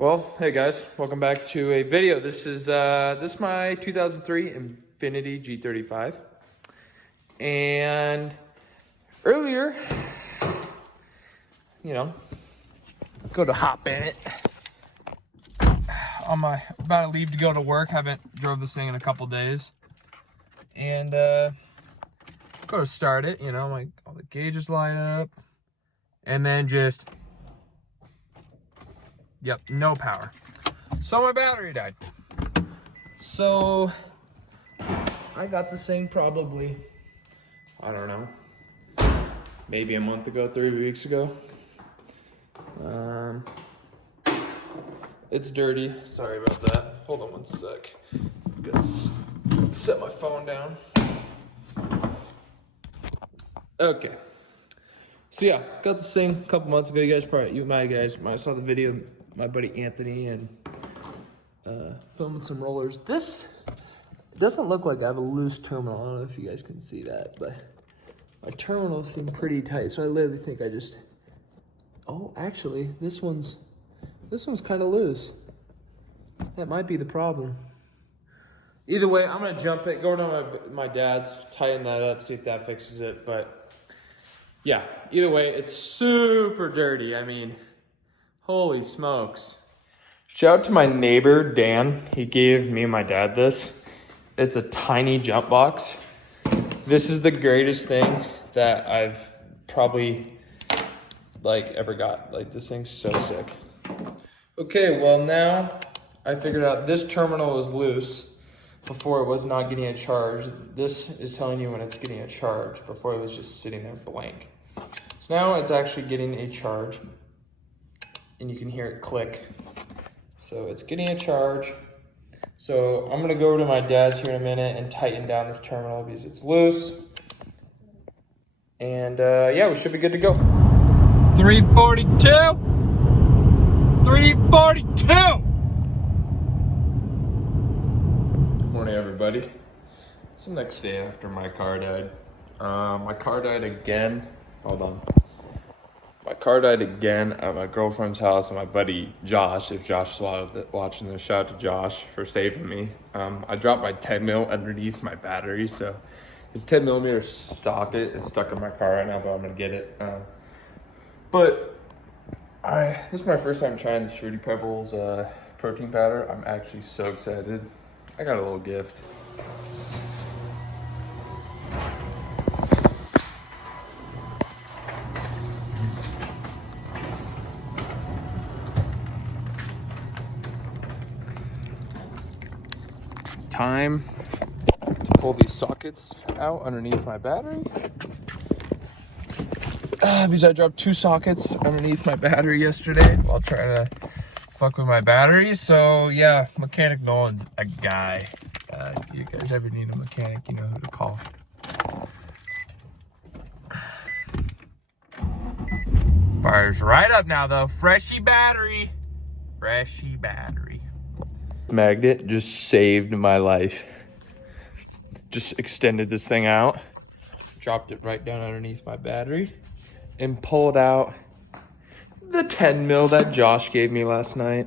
Well, hey guys, welcome back to a video. This is my 2003 Infiniti G35, and earlier, go to hop in it. I'm about to leave to go to work. Haven't drove this thing in a couple days, and go to start it. Like all the gauges light up, and then just no power. So my battery died. So I got this thing probably, I don't know, maybe a month ago, 3 weeks ago. It's dirty. Sorry about that. Hold on one sec. Gotta set my phone down. Okay. So yeah, got this thing a couple months ago. You guys might have saw the video. My buddy Anthony and filming some rollers. This doesn't look like I have a loose terminal. I don't know if you guys can see that, but my terminals seem pretty tight. So I literally think oh, actually, this one's kind of loose. That might be the problem. Either way, I'm gonna jump it, go to my dad's, tighten that up, see if that fixes it. But yeah, either way, it's super dirty. I mean, holy smokes. Shout out to my neighbor, Dan. He gave me and my dad this. It's a tiny jump box. This is the greatest thing that I've probably ever got. This thing's so sick. Okay, well now I figured out this terminal is loose. Before it was not getting a charge. This is telling you when it's getting a charge. Before it was just sitting there blank. So now it's actually getting a charge. And you can hear it click. So it's getting a charge. So I'm gonna go to my dad's here in a minute and tighten down this terminal because it's loose. And yeah, we should be good to go. 342. 342. Good morning, everybody. It's the next day after my car died. My car died again. Hold on. My car died again at my girlfriend's house, and my buddy Josh, if Josh is watching this, shout out to Josh for saving me. I dropped my 10 mil underneath my battery, so this 10 millimeter socket is stuck in my car right now, but I'm gonna get it. This is my first time trying this Fruity Pebbles protein powder. I'm actually so excited. I got a little gift. Time to pull these sockets out underneath my battery. Because I dropped 2 sockets underneath my battery yesterday while trying to fuck with my battery. So yeah, Mechanic Nolan's a guy. If you guys ever need a mechanic, you know who to call. Fires right up now though. Freshy battery. Freshy battery. Magnet just saved my life. Just extended this thing out, dropped it right down underneath my battery, and pulled out the 10 mil that Josh gave me last night.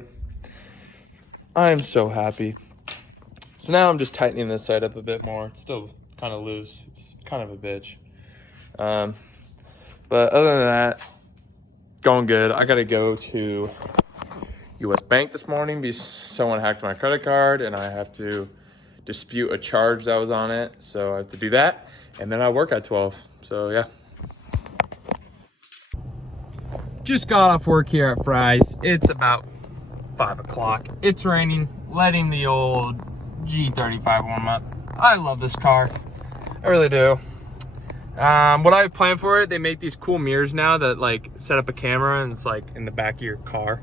I'm so happy. So now I'm just tightening this side up a bit more. It's still kind of loose. It's kind of a bitch. But other than that, going good. I gotta go to US Bank this morning because someone hacked my credit card and I have to dispute a charge that was on it. So I have to do that. And then I work at 12. So yeah. Just got off work here at Fry's. It's about 5 o'clock. It's raining, letting the old G35 warm up. I love this car. I really do. What I planned for it, they make these cool mirrors now that set up a camera and it's in the back of your car.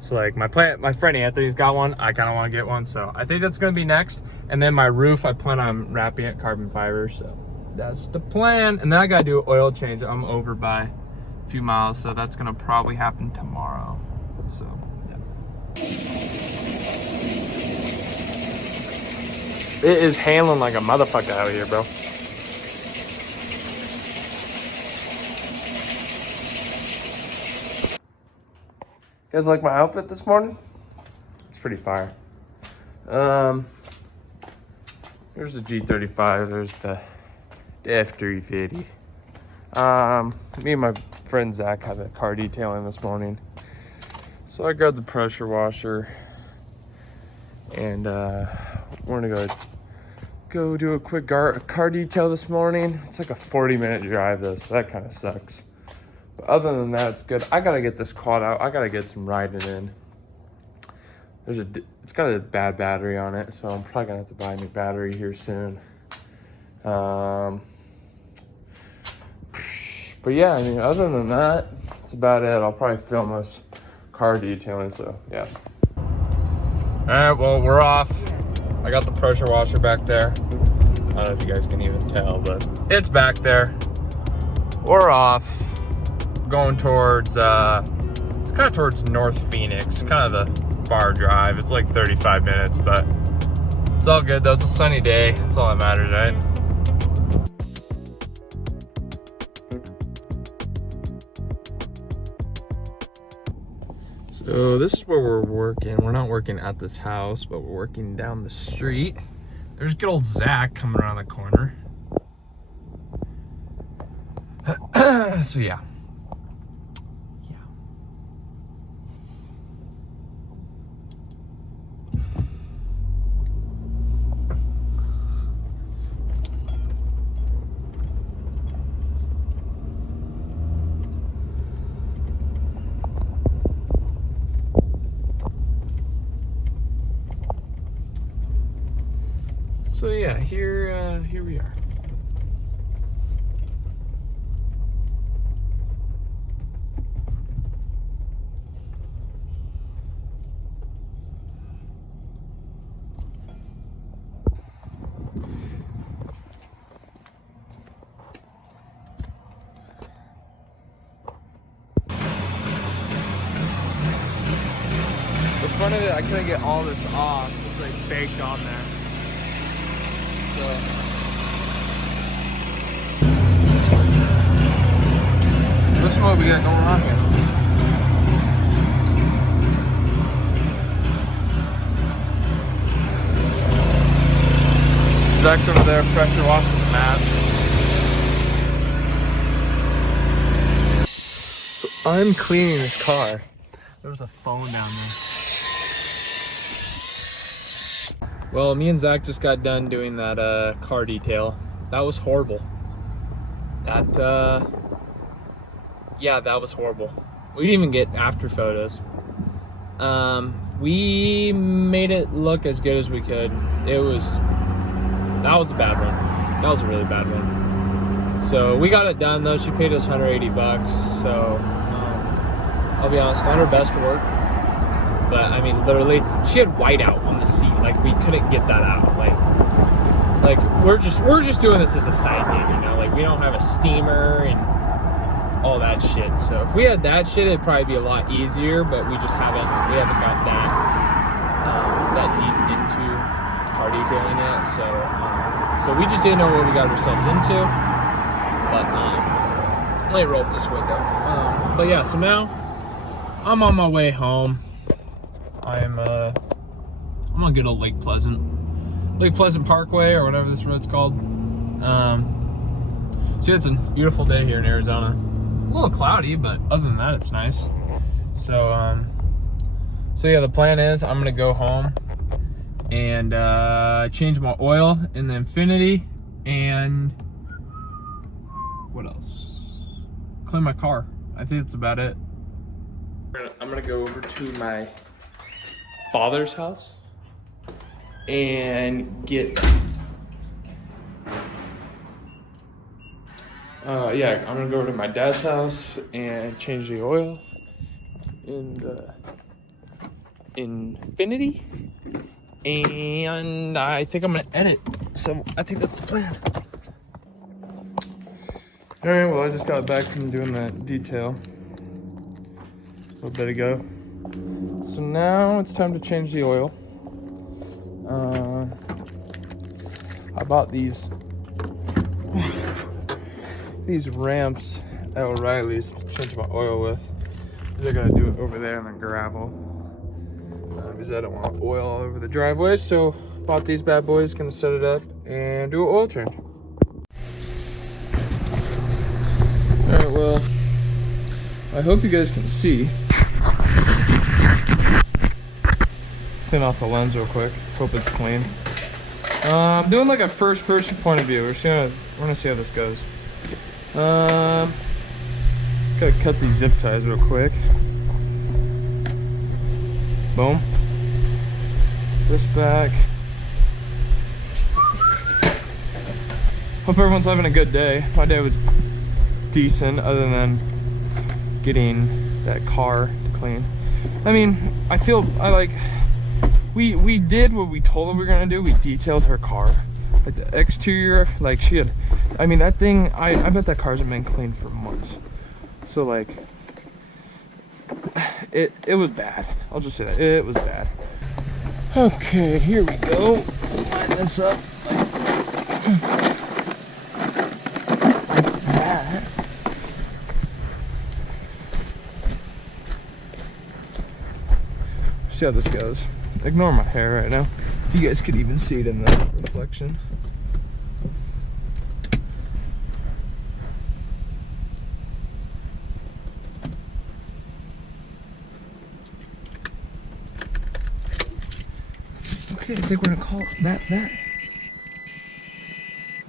So my friend Anthony's got one. I kind of want to get one, so I think that's going to be next. And then my roof, I plan on wrapping it carbon fiber, so that's the plan. And then I got to do an oil change. I'm over by a few miles, so that's going to probably happen tomorrow. So yeah. It is handling like a motherfucker out here, bro. You guys like my outfit this morning? pretty fire. There's the G35. There's the F350. Me and my friend Zach had a car detailing this morning, so I grabbed the pressure washer, and we're gonna go do a quick car detail this morning. It's like a 40-minute drive though, so that kind of sucks. But other than that, it's good. I gotta get this quad out. I gotta get some riding in. It's got a bad battery on it, so I'm probably gonna have to buy a new battery here soon. But yeah, I mean, other than that, that's about it. I'll probably film this car detailing, so yeah. All right, well, we're off. I got the pressure washer back there. I don't know if you guys can even tell, but it's back there. We're off, going towards, it's kind of towards North Phoenix, kind of the far drive. It's like 35 minutes, but it's all good though. It's a sunny day. That's all that matters, right? So this is where we're working. We're not working at this house, but we're working down the street. There's good old Zach coming around the corner. So yeah. So yeah, here we are. The front of it, I couldn't get all this off. It's like baked on there. So. This is what we got going on here. Zach's over there pressure washing the mat. So I'm cleaning this car. There was a phone down there. Well, me and Zach just got done doing that car detail. That was horrible. Yeah, that was horrible. We didn't even get after photos. We made it look as good as we could. That was a bad one. That was a really bad one. So we got it done though. She paid us 180 bucks. So I'll be honest, not her best work. But I mean, literally, she had whiteout on the seat. Like we couldn't get that out. Like we're just doing this as a side gig, you know. Like we don't have a steamer and all that shit. So if we had that shit, it'd probably be a lot easier. But we haven't got that deep into car detailing yet. So we just didn't know what we got ourselves into. But let me roll up this window. But yeah, so now I'm on my way home. I'm on good old Lake Pleasant Parkway, or whatever this road's called. So it's a beautiful day here in Arizona. A little cloudy, but other than that, it's nice. So yeah, the plan is I'm gonna go home and change my oil in the Infinity, and what else? Clean my car. I think that's about it. I'm gonna go over to my father's house and get I'm gonna go over to my dad's house and change the oil in the Infinity, and I think I'm gonna edit, so I think that's the plan. All right, well, I just got back from doing that detail a little bit ago. So now it's time to change the oil. I bought these ramps at O'Reilly's to change my oil with. They're gonna do it over there in the gravel. because I don't want oil all over the driveway. So bought these bad boys, gonna set it up and do an oil change. All right, well, I hope you guys can see. Clean off the lens real quick. Hope it's clean. I'm doing like a first-person point of view. We're gonna see how this goes. Gotta cut these zip ties real quick. Boom. This back. Hope everyone's having a good day. My day was decent, other than getting that car clean. I mean, we did what we told her we were gonna do. We detailed her car. Like the exterior, like she had, I mean that thing, I bet that car hasn't been cleaned for months. So like, it was bad. I'll just say that, it was bad. Okay, here we go. Let's line this up like that. See how this goes. Ignore my hair right now. If you guys could even see it in the reflection. Okay, I think we're gonna call that.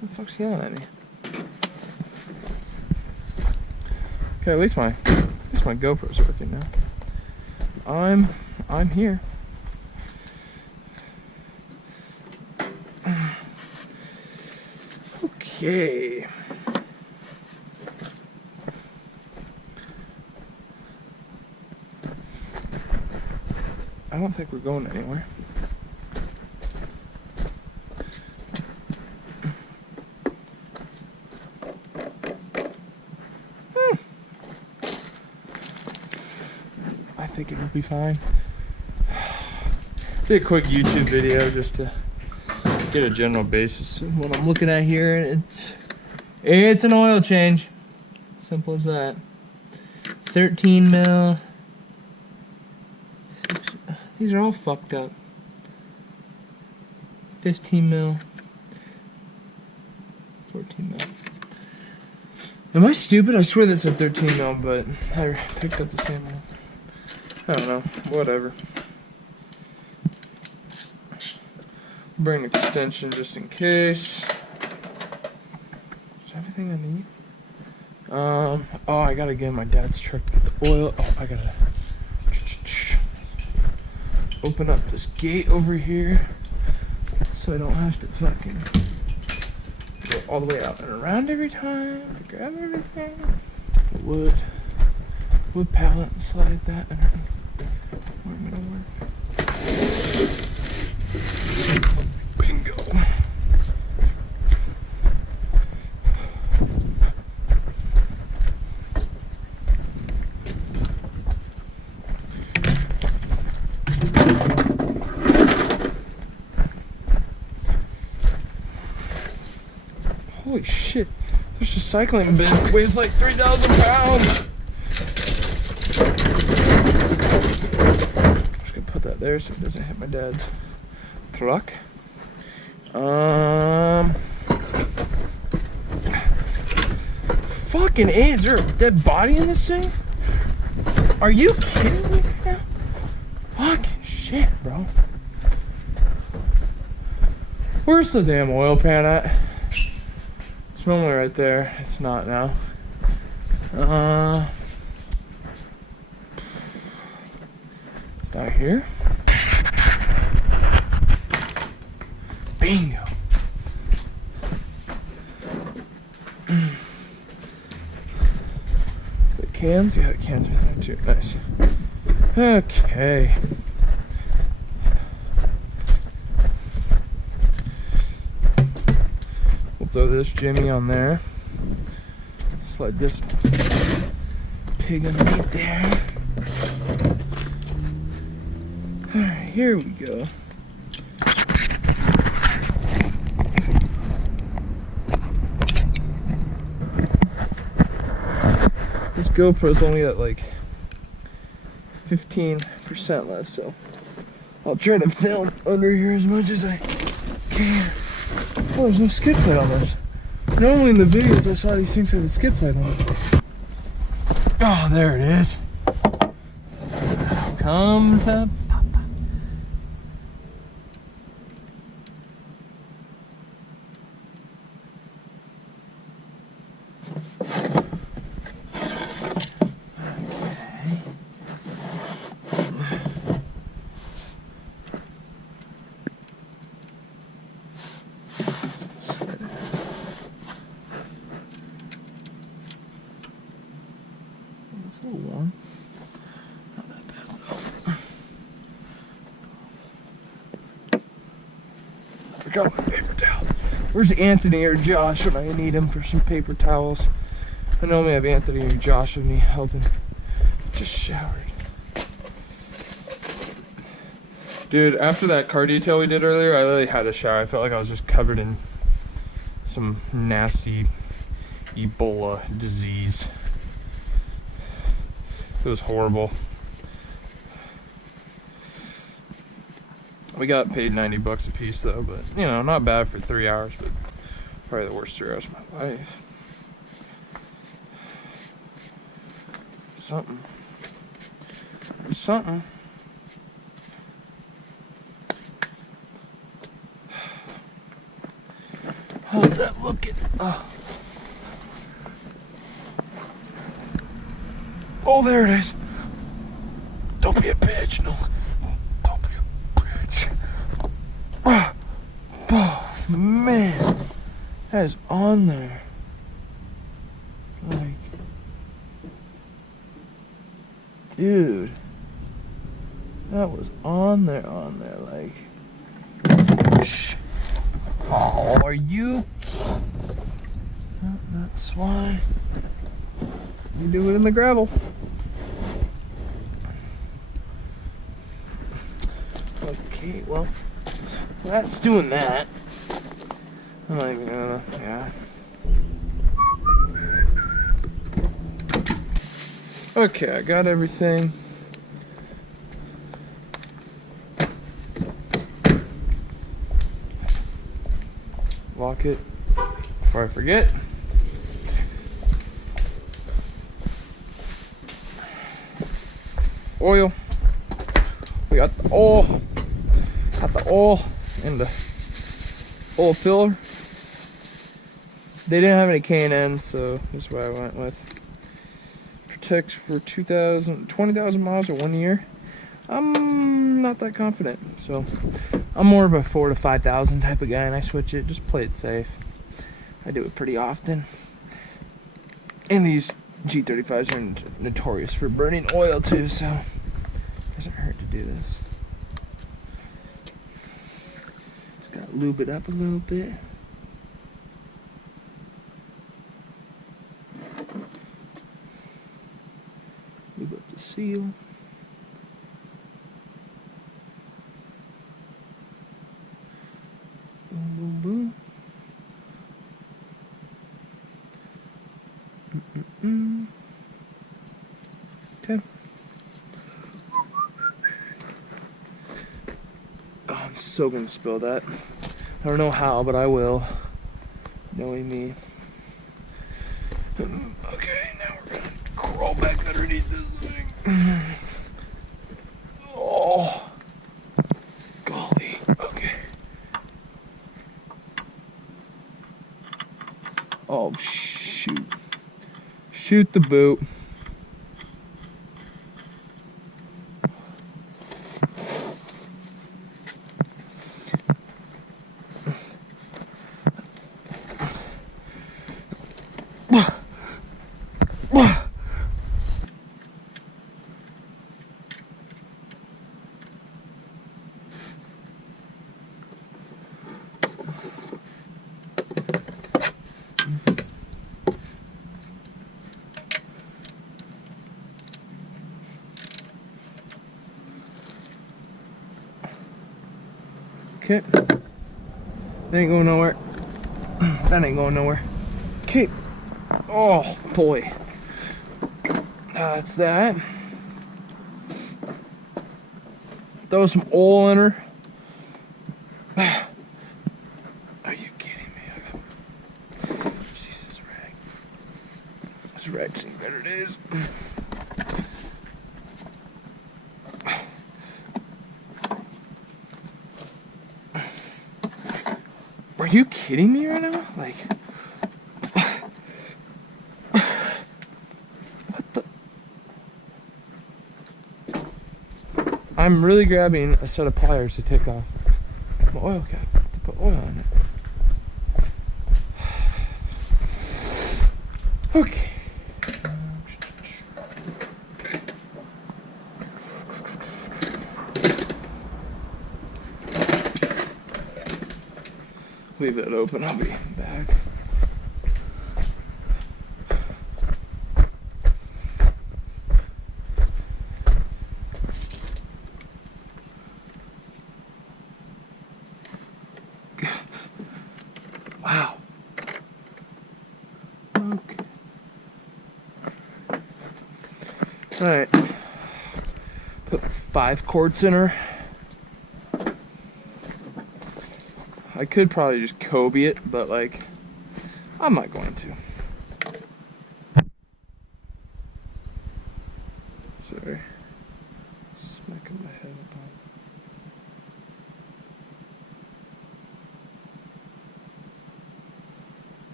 What the fuck's yelling at me? Okay, at least my GoPro's working now. I'm here. Okay. I don't think we're going anywhere. I think it'll be fine. Did a quick YouTube video just to get a general basis of what I'm looking at here. It's an oil change. Simple as that. 13 mil. These are all fucked up. 15 mil. 14 mil. Am I stupid? I swear that's a 13 mil, but I picked up the same one. I don't know. Whatever. Bring an extension just in case. Is everything I need? Oh, I gotta get in my dad's truck to get the oil. Oh, I gotta open up this gate over here so I don't have to fucking go all the way out and around every time to grab everything. Wood pallet and slide that underneath. Where am I gonna work? Bingo. Holy shit. This recycling bin weighs like 3,000 pounds. Just gonna put that there so it doesn't hit my dad's truck. Fucking A, is there a dead body in this thing? Are you kidding me right now? Fucking shit, bro. Where's the damn oil pan at? It's normally right there. It's not now. It's not here. Bingo. The cans? Yeah, the cans are there too. Nice. Okay. We'll throw this Jimmy on there. Slide this pig underneath there. Alright, here we go. GoPro's only at like 15% left, so I'll try to film under here as much as I can. Oh, there's no skid plate on this. Normally in the videos I saw these things have a skid plate on it. Oh, there it is. Come to Papa. It's a little warm. Not that bad though. I forgot my paper towel. Where's Anthony or Josh when I need him for some paper towels? I normally have Anthony or Josh with me helping. Just showered. Dude, after that car detail we did earlier, I literally had a shower. I felt like I was just covered in some nasty Ebola disease. It was horrible. We got paid $90 a piece though, but you know, not bad for 3 hours, but probably the worst 3 hours of my life. Something. Something. How's that looking? Oh, there it is. Don't be a bitch, no. Don't be a bitch. Oh, man. That is on there. Like, dude. That was on there, like. Shh. Oh, are you? That's why. You do it in the gravel. Okay, well, that's doing that. I'm not even gonna, yeah. Okay, I got everything. Lock it before I forget. Oil. We got the oil. Got the oil and the oil filler. They didn't have any K&N, so that's what I went with. Protects for 20,000 miles or 1 year. I'm not that confident, so I'm more of a 4,000 to 5,000 type of guy, and I switch it. Just play it safe. I do it pretty often. And these G35s are notorious for burning oil too, so it doesn't hurt to do this. Just gotta lube it up a little bit. Lube up the seal. Boom, boom, boom. Okay. Oh, I'm so gonna spill that. I don't know how, but I will. Knowing me. Okay, now we're gonna crawl back underneath this thing. Oh, golly. Okay. Oh, shoot. Shoot the boot. Okay. That ain't going nowhere. That ain't going nowhere. Okay. Oh, boy. That's that. throw some oil in her. Are you kidding me? Jeez, this rag. This rag's seen better days. Are you kidding me right now? Like, what the? I'm really grabbing a set of pliers to take off my oil cap to put oil in it. Okay. Leave that open, I'll be back. Wow. Okay. Alright. Put 5 quarts in her. I could probably just Kobe it, but like, I'm not going to. Sorry. Smacking my head up on.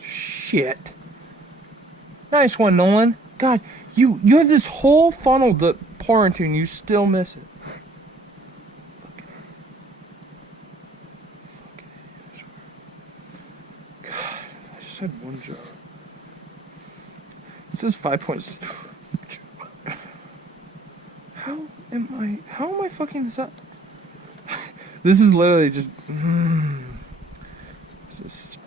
Shit. Nice one, Nolan. God, you have this whole funnel to pour into and you still miss it. God, I just had one jar. It says 5.6. How am I fucking this up? This is literally just. This is.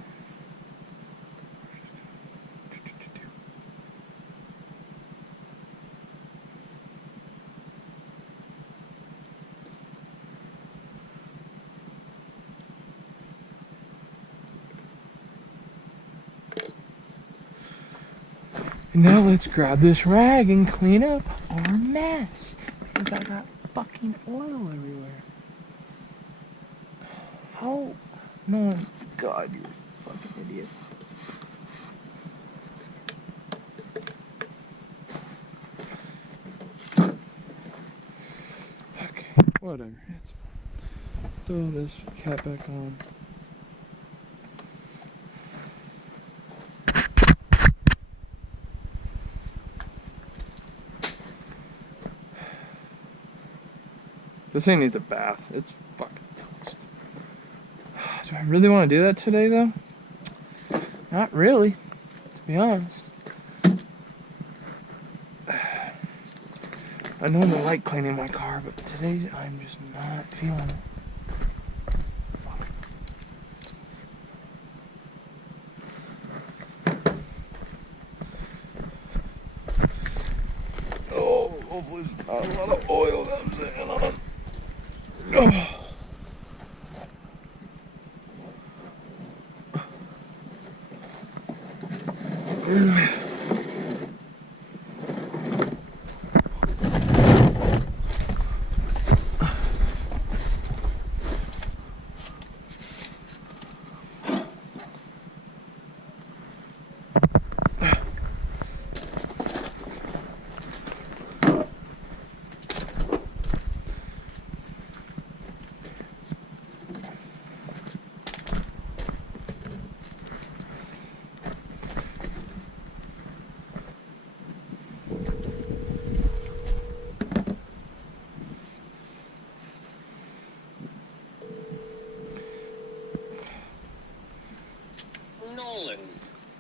Now let's grab this rag and clean up our mess. Because I got fucking oil everywhere. How? No, God, you're a fucking idiot. Okay, whatever. It's throw this cap back on. This thing needs a bath. It's fucking toast. Do I really want to do that today, though? Not really, to be honest. I normally like cleaning my car, but today I'm just not feeling it. Fuck. Oh, hopefully it's not a lot of oil that I'm saying on it. Oh.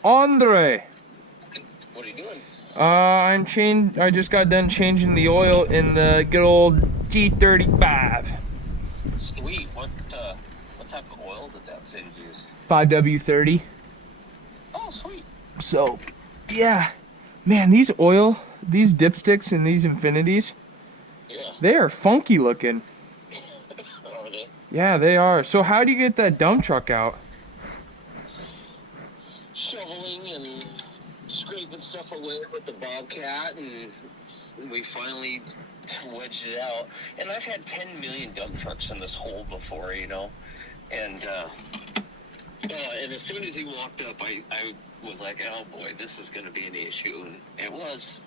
Andre. What are you doing? I just got done changing the oil in the good old G35. Sweet. What type of oil did that say to use? 5W30. Oh, sweet. So, yeah, man, these dipsticks and these Infinities, Yeah. they are funky looking. Are they? Yeah, they are. So how do you get that dump truck out? shoveling and scraping stuff away with the Bobcat, and we finally wedged it out. And I've had 10 million dump trucks in this hole before, you know. And as soon as he walked up, I was like, oh boy, this is going to be an issue. And it was.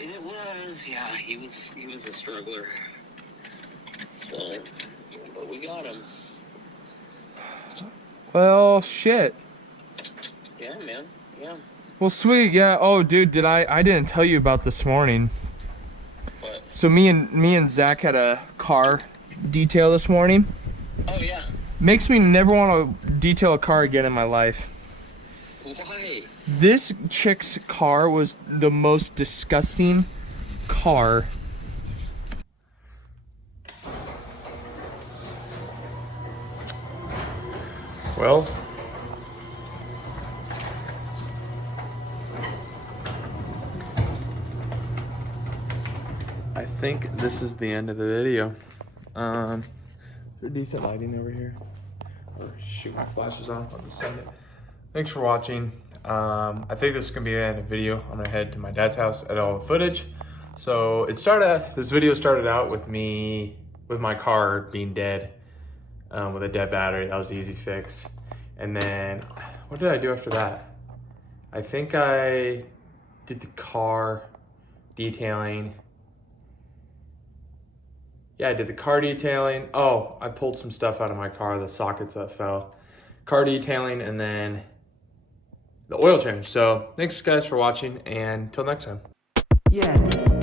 It was, yeah, he was a struggler. So, but we got him. Well, shit. Yeah, man. Yeah. Well, sweet. Yeah. Oh, dude, I didn't tell you about this morning. What? So me and Zach had a car detail this morning. Oh yeah. Makes me never want to detail a car again in my life. Why? This chick's car was the most disgusting car. Well, I think this is the end of the video. Is there decent lighting over here? Or shoot, my flash is on. I'll just send it. Thanks for watching. I think this is gonna be the end of the video. I'm gonna head to my dad's house, edit all the footage. So this video started out with my car being dead, with a dead battery. That was the easy fix. And then, what did I do after that? I think I did the car detailing. Yeah, I did the car detailing. Oh, I pulled some stuff out of my car, the sockets that fell. Car detailing, and then the oil change. So thanks guys for watching, and until next time. Yeah.